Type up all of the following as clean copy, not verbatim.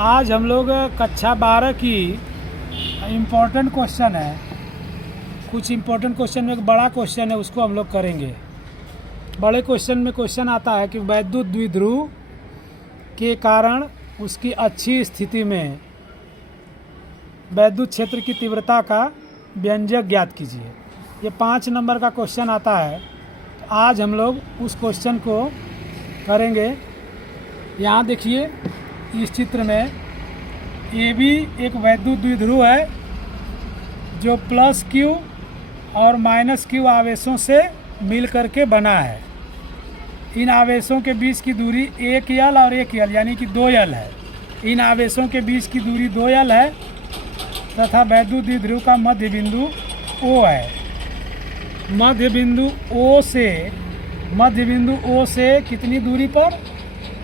आज हम लोग कक्षा 12 की इम्पोर्टेंट क्वेश्चन है, कुछ इम्पोर्टेंट क्वेश्चन में एक बड़ा क्वेश्चन है उसको हम लोग करेंगे। बड़े क्वेश्चन में क्वेश्चन आता है कि वैद्युत द्विध्रुव के कारण उसकी अच्छी स्थिति में वैद्युत क्षेत्र की तीव्रता का व्यंजक ज्ञात कीजिए। ये 5 नंबर का क्वेश्चन आता है। तो आज हम लोग उस क्वेश्चन को करेंगे। यहाँ देखिए इस चित्र में ए बी एक वैद्युत द्विध्रुव है जो प्लस क्यू और माइनस क्यू आवेशों से मिल करके बना है। इन आवेशों के बीच की दूरी 1L और 1L यानी कि 2L है। इन आवेशों के बीच की दूरी 2L है तथा वैद्युत द्विध्रुव का मध्य बिंदु O है। मध्य बिंदु O से कितनी दूरी पर?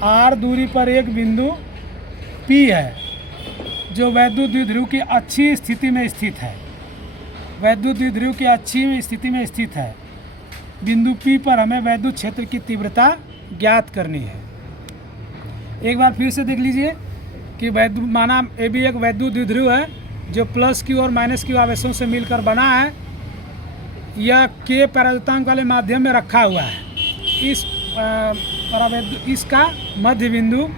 R दूरी पर एक बिंदु P है जो वैद्युत द्विध्रुव की अच्छी स्थिति में स्थित है। वैद्युत द्विध्रुव की अच्छी स्थिति में स्थित है। बिंदु P पर हमें वैद्युत क्षेत्र की तीव्रता ज्ञात करनी है। एक बार फिर से देख लीजिए कि माना ए भी एक वैद्युत द्विध्रुव है जो प्लस क्यू और माइनस क्यू आवेशों से मिलकर बना है। यह K परावर्तनांक वाले माध्यम में रखा हुआ है। इसका मध्य बिंदु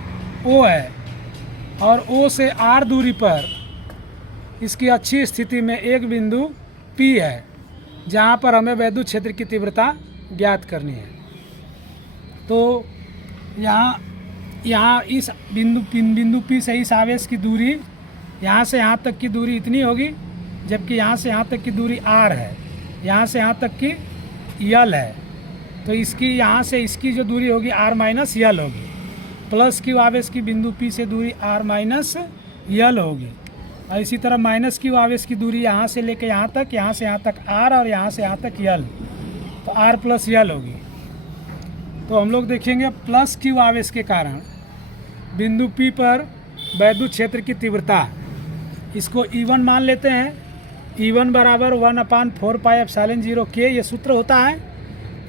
O है और O से R दूरी पर इसकी अच्छी स्थिति में एक बिंदु P है जहाँ पर हमें वैद्युत क्षेत्र की तीव्रता ज्ञात करनी है। तो यहाँ इस बिंदु P से इस आवेश की दूरी यहाँ से यहाँ तक की दूरी इतनी होगी, जबकि यहाँ से यहाँ तक की दूरी R है, यहाँ से यहाँ तक की L है। तो इसकी यहाँ से इसकी जो दूरी होगी R माइनस L होगी। प्लस क्यू आवेश की बिंदु P से दूरी R माइनस L होगी और इसी तरह माइनस क्यू आवेश की दूरी यहाँ से लेकर यहाँ तक, यहाँ से यहाँ तक R और यहाँ से यहाँ तक L, तो R प्लस L होगी। तो हम लोग देखेंगे प्लस क्यू आवेश के कारण बिंदु P पर वैद्युत क्षेत्र की तीव्रता, इसको E1 मान लेते हैं। E1 बराबर 1/4πε0K ये सूत्र होता है,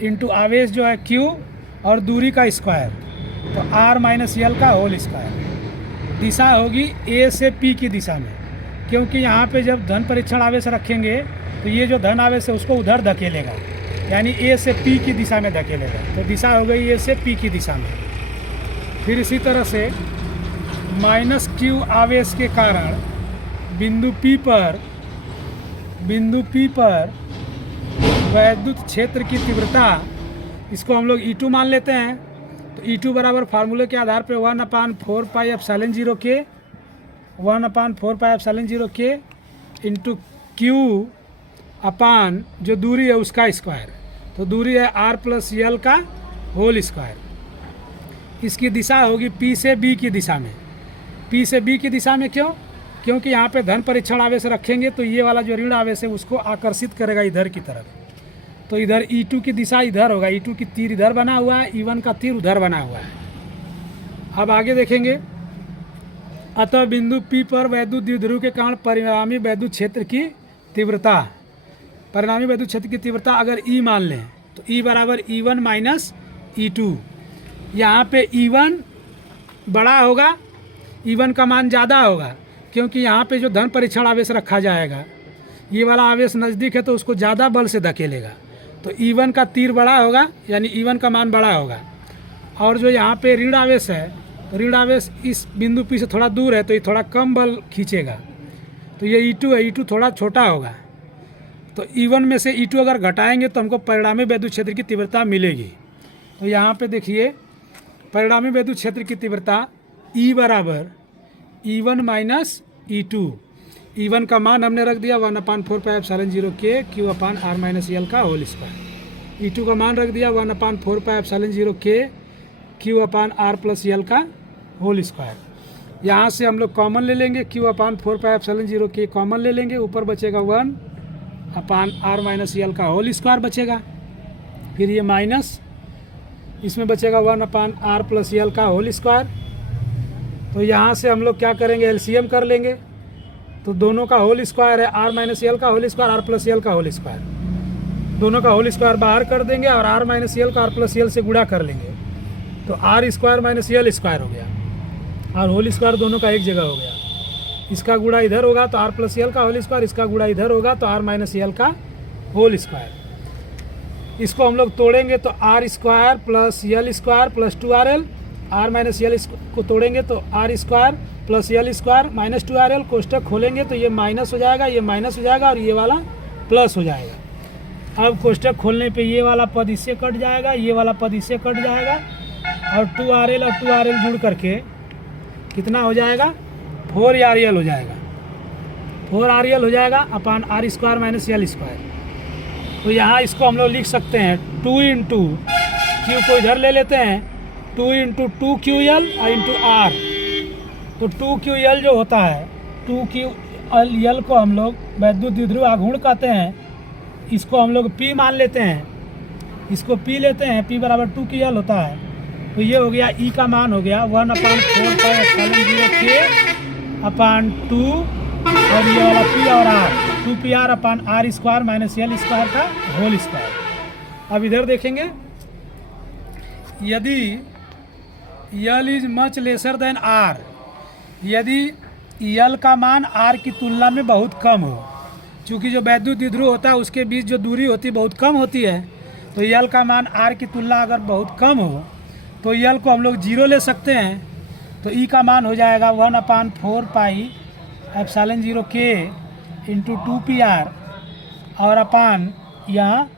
इंटू आवेश जो है Q और दूरी का स्क्वायर, तो R माइनस L का होल स्क्वायर। दिशा होगी A से P की दिशा में, क्योंकि यहाँ पे जब धन परीक्षण आवेश रखेंगे तो ये जो धन आवेश है उसको उधर धकेलेगा, यानी A से P की दिशा में धकेलेगा। तो दिशा हो गई A से P की दिशा में। फिर इसी तरह से माइनस Q आवेश के कारण बिंदु P पर वैद्युत क्षेत्र की तीव्रता, इसको हम लोग E2 मान लेते हैं। तो E2 बराबर फार्मूले के आधार पे 1/4πε0K इंटू Q अपान जो दूरी है उसका स्क्वायर, तो दूरी है R प्लस L का होल स्क्वायर। इसकी दिशा होगी P से B की दिशा में। P से B की दिशा में क्यों? क्योंकि यहाँ पे धन परीक्षण आवेश रखेंगे तो ये वाला जो ऋण आवेश है उसको आकर्षित करेगा इधर की तरफ। तो इधर E2 की दिशा इधर होगा, E2 की तीर इधर बना हुआ है, E1 का तीर उधर बना हुआ है। अब आगे देखेंगे। अतः बिंदु P पर वैद्युत द्विध्रुव के कारण परिणामी वैद्युत क्षेत्र की तीव्रता अगर E मान लें तो E बराबर E1 माइनस E2। यहाँ पे E1 बड़ा होगा, E1 का मान ज़्यादा होगा, क्योंकि यहाँ पे जो धन परीक्षण आवेश रखा जाएगा ये वाला आवेश नज़दीक है तो उसको ज़्यादा बल से धकेलेगा। तो E1 का तीर बड़ा होगा, यानी E1 का मान बड़ा होगा। और जो यहाँ पे ऋण आवेश है, ऋण आवेश इस बिंदु P से थोड़ा दूर है तो ये थोड़ा कम बल खींचेगा। तो ये E2 है, E2 थोड़ा छोटा होगा। तो E1 में से E2 अगर घटाएंगे तो हमको परिणामी वैद्युत क्षेत्र की तीव्रता मिलेगी। तो यहाँ पे देखिए परिणामी वैद्युत क्षेत्र की तीव्रता E बराबर E1 माइनस E2। E1 का मान हमने रख दिया 1/4πε0K Q अपान R माइनस L का होल स्क्वायर। E2 का मान रख दिया 1/4πε0K Q अपान R प्लस L का होल स्क्वायर। यहाँ से हम लोग कॉमन ले लेंगे, Q अपान 4πε0K कॉमन ले लेंगे, ऊपर बचेगा 1/R माइनस L का होल स्क्वायर बचेगा। फिर ये माइनस, इसमें बचेगा 1/R प्लस L का होल स्क्वायर। तो यहाँ से हम लोग क्या करेंगे, एलसीएम कर लेंगे। तो दोनों का होल स्क्वायर है R माइनस L का whole square, R plus L का होल स्क्वायर। दोनों का होल स्क्वायर बाहर कर देंगे और R माइनस L का R प्लस L से गुणा कर लेंगे, तो R square minus L square हो गया। और होल स्क्वायर दोनों का एक जगह हो गया। इसका गुणा इधर होगा तो आर प्लस यल का होल स्क्वायर, इसका गुणा इधर होगा तो आर माइनस यल का होल स्क्वायर। इसको हम लोग तोड़ेंगे तो R square plus L square plus 2RL, R minus L को तोड़ेंगे तो R square plus L square minus 2RL, कोष्टक खोलेंगे तो ये माइनस हो जाएगा, ये माइनस हो जाएगा और ये वाला प्लस हो जाएगा। अब कोष्टक खोलने पे ये वाला पद इससे कट जाएगा, ये वाला पद इससे कट जाएगा और 2RL और 2RL जुड़ करके कितना हो जाएगा, 4RL हो जाएगा। 4RL हो जाएगा upon R square minus L square. तो यहाँ इसको हम लोग लिख सकते हैं 2 इंटू क्यू को इधर ले लेते हैं, 2 इंटू 2QL और इंटू आर। तो 2QL जो होता है, 2QL को हम लोग वैद्युत द्विध्रुव आघूर्ण कहते हैं। इसको हम लोग P मान लेते हैं, इसको P लेते हैं, P बराबर 2QL होता है। तो ये हो गया E का मान हो गया 1/4πε0K अपान 2 और ये वाला P और R 2PR upon R square minus L square का होल स्क्वायर। अब इधर देखेंगे, यदि L is much lesser than R, यदि यल का मान आर की तुलना में बहुत कम हो, चूँकि जो वैद्युत द्विध्रुव होता है उसके बीच जो दूरी होती है बहुत कम होती है, तो यल का मान आर की तुलना अगर बहुत कम हो तो यल को हम लोग 0 ले सकते हैं। तो ई का मान हो जाएगा 1/4πε0K इंटू 2PR और अपान यहाँ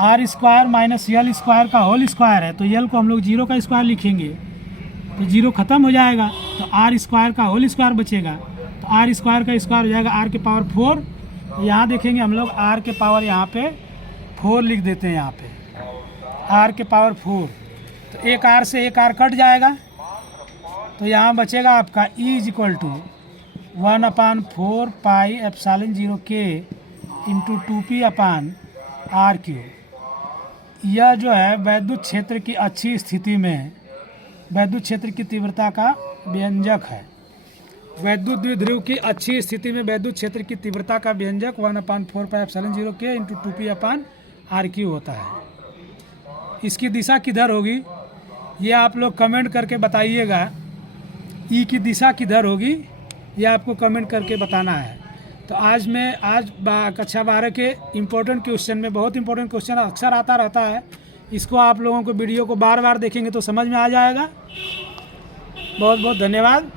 R square minus L square का होल स्क्वायर है। तो यल को हम लोग 0 का स्क्वायर लिखेंगे तो 0 ख़त्म हो जाएगा, तो आर स्क्वायर का होल स्क्वायर बचेगा। तो आर स्क्वायर का स्क्वायर हो जाएगा आर के पावर 4। तो यहाँ देखेंगे हम लोग आर के पावर यहाँ पे 4 लिख देते हैं, यहाँ पे आर के पावर 4। तो एक आर से एक आर कट जाएगा, तो यहाँ बचेगा आपका E is equal to 1/4πε0K into 2P upon RQ। यह जो है वैद्युत क्षेत्र की अच्छी स्थिति में वैद्युत क्षेत्र की तीव्रता का व्यंजक है। वैद्युत द्विध्रुव की अच्छी स्थिति में वैद्युत क्षेत्र की तीव्रता का व्यंजक 1/4πε0K into 2P upon RQ होता है। इसकी दिशा किधर होगी ये आप लोग कमेंट करके बताइएगा। ई की दिशा किधर होगी ये आपको कमेंट करके बताना है। तो आज कक्षा 12 के इम्पोर्टेंट क्वेश्चन में, बहुत इंपॉर्टेंट क्वेश्चन अक्सर आता रहता है, इसको आप लोगों को वीडियो को बार बार देखेंगे तो समझ में आ जाएगा। बहुत बहुत धन्यवाद।